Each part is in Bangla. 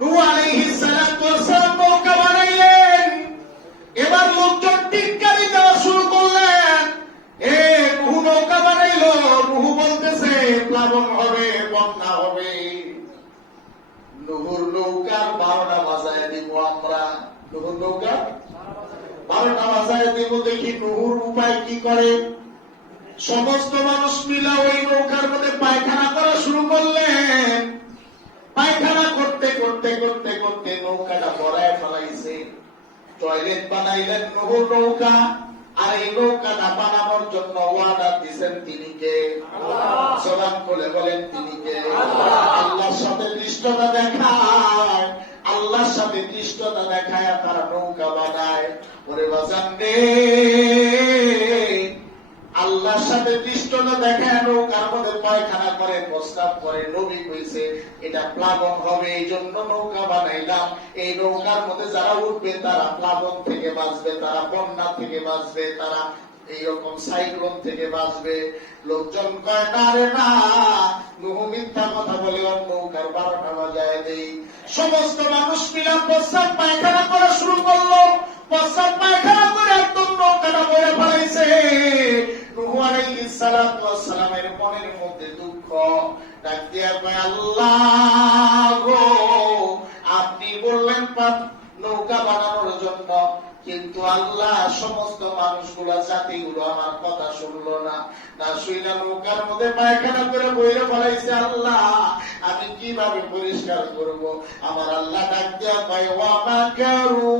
নূহ আলাইহিস সালাতু ওয়াস সালাম নৌকা বানাইলেন। এবার লোকজন টিটকারি দেওয়া শুরু করলেন। নূহ নৌকা বানাইলো, নূহ বলতেছে প্লাবন হবে, বন্যা হবে। নূহুর নৌকার 12টা বাজায় দিব আমরা। নূহুর নৌকা 12টা বাজায় দিব। দেখি নূহুর উপায় কি করে। সমস্ত মানুষ মিলা ওই নৌকার মধ্যে পায়খানা করা শুরু করলেন। পায়খানা করতে করতে করতে করতে নৌকাটা ভরায় ফেলাইছে। টয়লেট বানাইলেন নূহুর নৌকা। আর এই নৌকাটা বানানোর জন্য ওয়াদা দিয়েছেন তিনি কে? জবান খুলে বলেন তিনি কে? আল্লাহর সাথে দৃষ্টতা দেখায়। আল্লাহর সাথে দৃষ্টতা দেখায় তারা নৌকা বানায়। ওরে বাজান রে, আল্লাহর সাথে দৃষ্টতা দেখায় নৌকার মধ্যে পায়খানা করে, প্রস্তাব করে। নবী কইছে এটা প্লাবন হবে, এই জন্য নৌকা বানাইলাম। এই নৌকার মধ্যে যারা উঠবে তারা প্লাবন থেকে বাঁচবে, তারা বন্যা থেকে বাঁচবে, তারা এইরকম সাইক্লোন থেকে বাঁচবে। লোকজন কয় না রে না, নূহ মিথ্যা কথা বলে নৌকার 12টা বাজায় দেই। সমস্ত মানুষ মিলা প্রস্তাব পায়খানা করা শুরু করলো। প্রস্তাব পায়খানা করে একদম নৌকাটা বয়ে ফেলাইছে। নূহ আলাইহিস সালাতু ওয়াস সালামের মনের মধ্যে দুঃখ। ডাক দিয়া কয় আল্লাহ গো, আপনি বললেন নৌকা বানানোর জন্য, কিন্তু আল্লাহ সমস্ত মানুষগুলা জাতিগুলো আমার কথা শুনলো না। না শুইনা নৌকার মধ্যে পায়খানা করে বইরে ফেলাইছে। আল্লাহ আমি কিভাবে পরিষ্কার করব? আমার আল্লাহ ডাক দিয়া কয় ওয়া মাকারু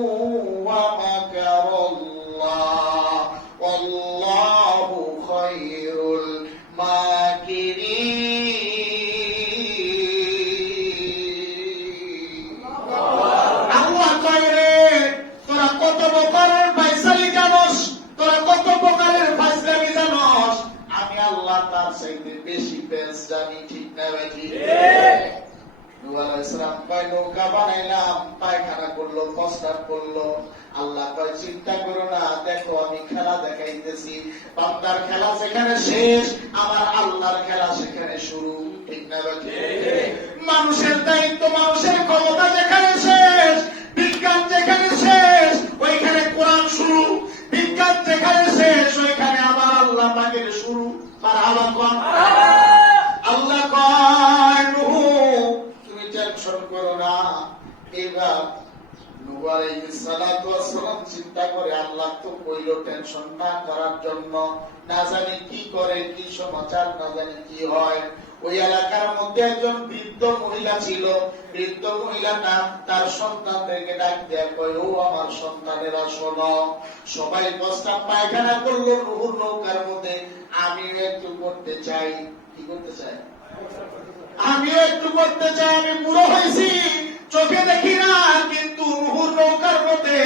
ওয়া মাকারাল্লাহ ওয়াল্লাহু খায়রুল মাকিরিন। আল্লাহ কয় রে, তোরা কত প্রকারের ফাইসালি জানোস, তোরা কত প্রকারের ফাইসলামি জানোস, আমি আল্লাহ তার চাইতে বেশি বেশ জানি। ঠিক না ভাই? ঠিক। নূহ আলাইহিস সালাম কয় নৌকা বানাইলাম, পায়খানা করলো, প্রস্তাব করলো। আল্লাহ কয় চিন্তা করো না, দেখো আমি খেলা দেখাইতেছি। বান্দার খেলা যেখানে শেষ, আমার আল্লাহর খেলা সেখানে শুরু। ঠিক না ভাই? মানুষের দায়িত্ব, মানুষের ক্ষমতা যেখানে শেষ, বিজ্ঞান যেখানে শেষ, ওইখানে কোরআন শুরু। বিজ্ঞান যেখানে শেষ, ওইখানে আমার আল্লাহ পাকের শুরু। আল্লাহ কয় নূহ তুমি টেনশন করো না। এবার নূহ আলাইহিস সালাতু ওয়াস সালাম চিন্তা করে আল্লাহ তো কইলো টেনশন না করার জন্য, না জানি কি করে, কি সমাচার, না জানি কি হয়। ওই এলাকার মধ্যে একজন বৃদ্ধ মহিলা ছিল। বৃদ্ধ মহিলাটা তার সন্তানদেরকে ডাক দেয়া কয় ও আমার সন্তানেরা শোনো। সবাই প্রস্তাব পায়খানা করলো নূহুর নৌকার মধ্যে। আমিও একটু করতে চাই। কি করতে চাই? আমিও একটু করতে চাই। আমি বুড়ো হয়েছি, চোখে দেখি না, কিন্তু নূহুর নৌকার মধ্যে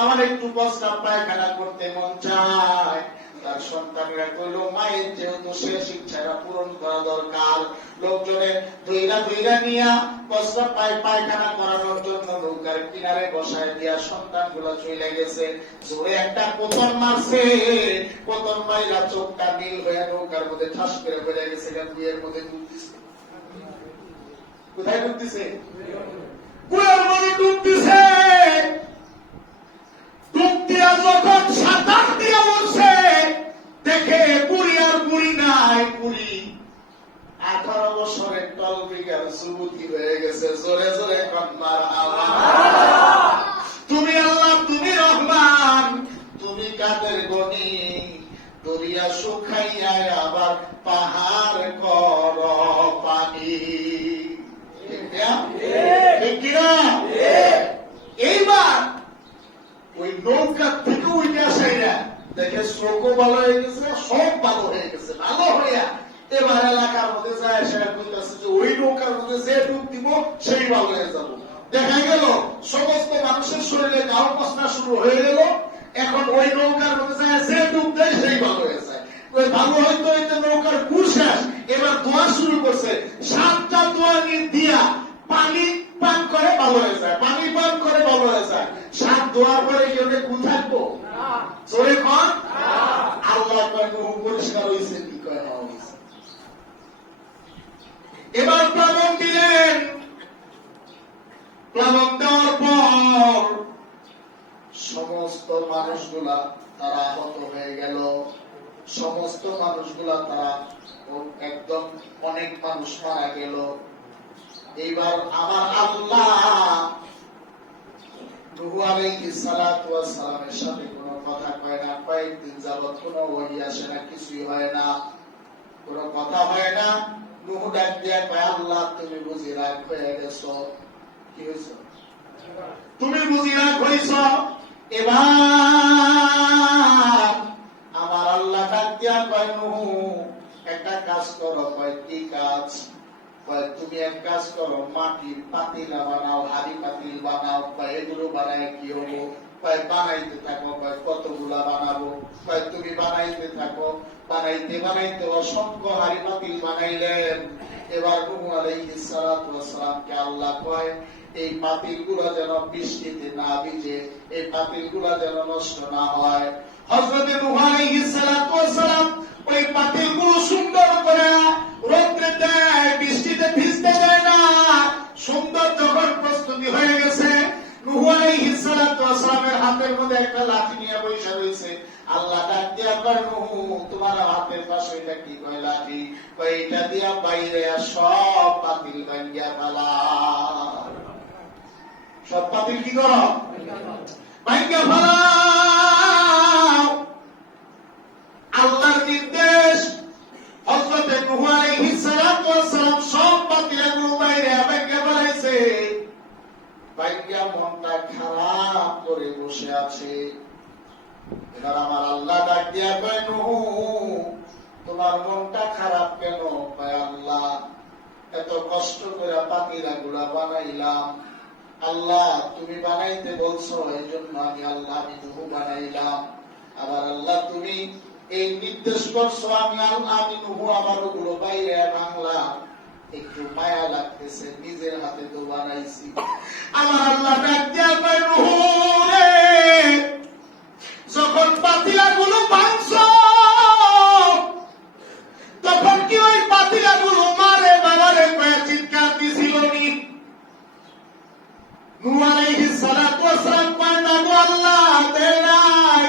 আমার একটু প্রস্তাব পায়খানা করতে মন চায়। তার সন্তানরা কইল মায়ের যেহেতু শেষ ইচ্ছাটা পূরণ করা দরকার। লোকজনের ধইরা নিয়া প্রস্তাব পায়খানা করানোর জন্য নৌকার কিনারে বসায় দিয়া সন্তানগুলো চলে গেছে। জোরে একটা পতন মারছে। পতন মাইরা চোখটা নীল হয়ে নৌকার মধ্যে ঠাস করে পড়ে গেছে। কুয়ের মধ্যে ডুবতেছে। কোথায় ডুবতেছে? কুয়ের মধ্যে ডুবতেছে। ডুব দিয়া যখন সাঁতার দিয়া উঠছে, দেখে বুড়ি আর বুড়ি নাই। বুড়ি 18 বছরের টলবিগার যুবতী হয়ে গেছে। জোরে জোরে কন্যার আল্লাহ। তুমি আল্লাহ, তুমি রহমান, তুমি কাদের গনি। দরিয়া শুকাইয়া আবার পাহাড় কর পানি। এইবার ওই নৌকা থেকে উঠে আসে দেখে চোখও ভালো হয়ে গেছে, সব ভালো হয়ে গেছে। ভালো হইয়া এবার এলাকার মধ্যে যায় সেটা বলতেছে যে ওই নৌকার মধ্যে যে ডুব দিব সেই ভালো হয়ে যাব। দেখা গেল সমস্ত মানুষের শরীরে গাও পচনা শুরু হয়ে গেল। এখন ওই নৌকার মধ্যে যায় যে ডুব দেয় সেই ভালো হয়ে যায়। ওই ভালো হইতে হইতে নৌকার কুল শেষ। এবার দোয়া শুরু করছে। 7টা দোয়া দিয়া পানি পান করে ভালো হয়ে যায়, পানি পান করে ভালো হয়ে যায়। 7 দোয়ার পরে কেউ কু থাকবো? জোরে কন। আল্লাহ পরিষ্কার হয়েছে কি কয়? এবার প্লাবন দিলেন। প্লাবন দেওয়ার পর সমস্ত মানুষগুলা তারা আহত হয়ে গেল, সমস্ত মানুষগুলা তারা একদম অনেক মানুষ মারা গেল। এইবার আমার আল্লাহ নূহ আলাইহিস সালাতু ওয়াস সালামের সাথে কোনো কথা কয় না, কয়েকদিন যাবত কোনো ওহী আসে না, কিছুই হয় না, কোনো কথা হয় না। নূহ ডাক দিয়া কয়, আল্লাহ তুমি বুঝি রাগ হয়ে গেছো? কি হয়েছে? তুমি বুঝি রাগ হইছ? এবার আমার আল্লাহ ডাক দিয়া কয়, নূহ একটা কাজ করো। কয় কি কাজ? কয় তুমি এক কাজ করো, মাটির পাতিলা বানাও, হাড়ি পাতিল বানাও। কয় এগুলো বানায় কি হবো? কয় বানাইতে থাকো। কয় কতগুলা বানাবো? কয় তুমি বানাইতে থাকো। বানাইতে বানাইতে অসংখ্য হাড়ি পাতিল বানাইলেন। এবার নূহ আলাইহিস সালাতু ওয়াস সালামকে আল্লাহ কয়, এই পাতিলগুলো যেন বৃষ্টিতে না ভিজে, এই পাতিলগুলো যেন নষ্ট না হয়। হযরত নূহ আলাইহিস সালাতু ওয়াস সালাম ওই পাতিলগুলো সুন্দর করে রোদ্রে দেয়, বৃষ্টিতে ভিজতে দেয় না। সুন্দর যখন প্রস্তুতি হয়ে গেছে, নূহ আলাইহিস সালাতু ওয়াস সালামের হাতের মধ্যে একটা লাঠি নিয়ে বসে রয়েছে। আল্লাহ ডাক দিয়া কয়, নূহ তোমার হাতের পাশে এটা কি? কয় লাঠি। কয় এটা দিয়া বাইরে সব পাতিল ভাঙ্গিয়া ফেলা। সব পাতিল কি করো? ভাঙ্গিয়া ফেলাও। আল্লাহর নির্দেশ। হযরত নূহ আলাইহিস সালাতু ওয়াস সালাম সব পাতিলগুলো বাইরে ভাঙ্গিয়া ফেলাইছে। ভাঙ্গিয়া মনটা খারাপ করে বসে আছে। এবার আমার আল্লাহ ডাক দিয়া কয়, নূহ তোমার মনটা খারাপ কেন? কয় আল্লাহ এত কষ্ট করে পাতিলগুলো বানাইলাম, আল্লাহ তুমি বানাইতে বলছো, এই জন্য আমি নূহ বানাইলাম। আবার আল্লাহ তুমি এই নির্দেশ করছো, আমি নূহ আবার ওগুলো বাইরে বাংলাম, একটু মায়া লাগতেছে, নিজের হাতে তো বানাইছি। আমার আল্লাহ ডাক দিয়া কয়, নূহ রে যখন পাতিলাগুলো ভাঙছো তখন কি ওই পাতিলাগুলো মারে বাবারে কয়ে চিৎকার দিছিল নি? নূহ আলাইহিস সালাতু ওয়াস সালাম কয়, না গো আল্লাহ দেয় নাই।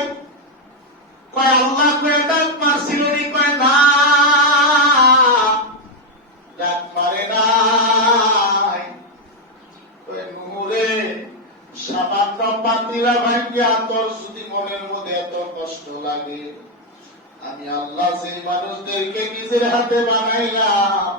কয় আল্লাহ কয়ে ডাক মারছিল নি? কয় না, ডাক মারে নাই। কয় নূহ রে সামান্য পাতিলা ভাঙ্গিয়া তোর যদি মনের মধ্যে এত কষ্ট লাগে, আমি আল্লাহ সেই মানুষদেরকে নিজের হাতে বানাইলাম,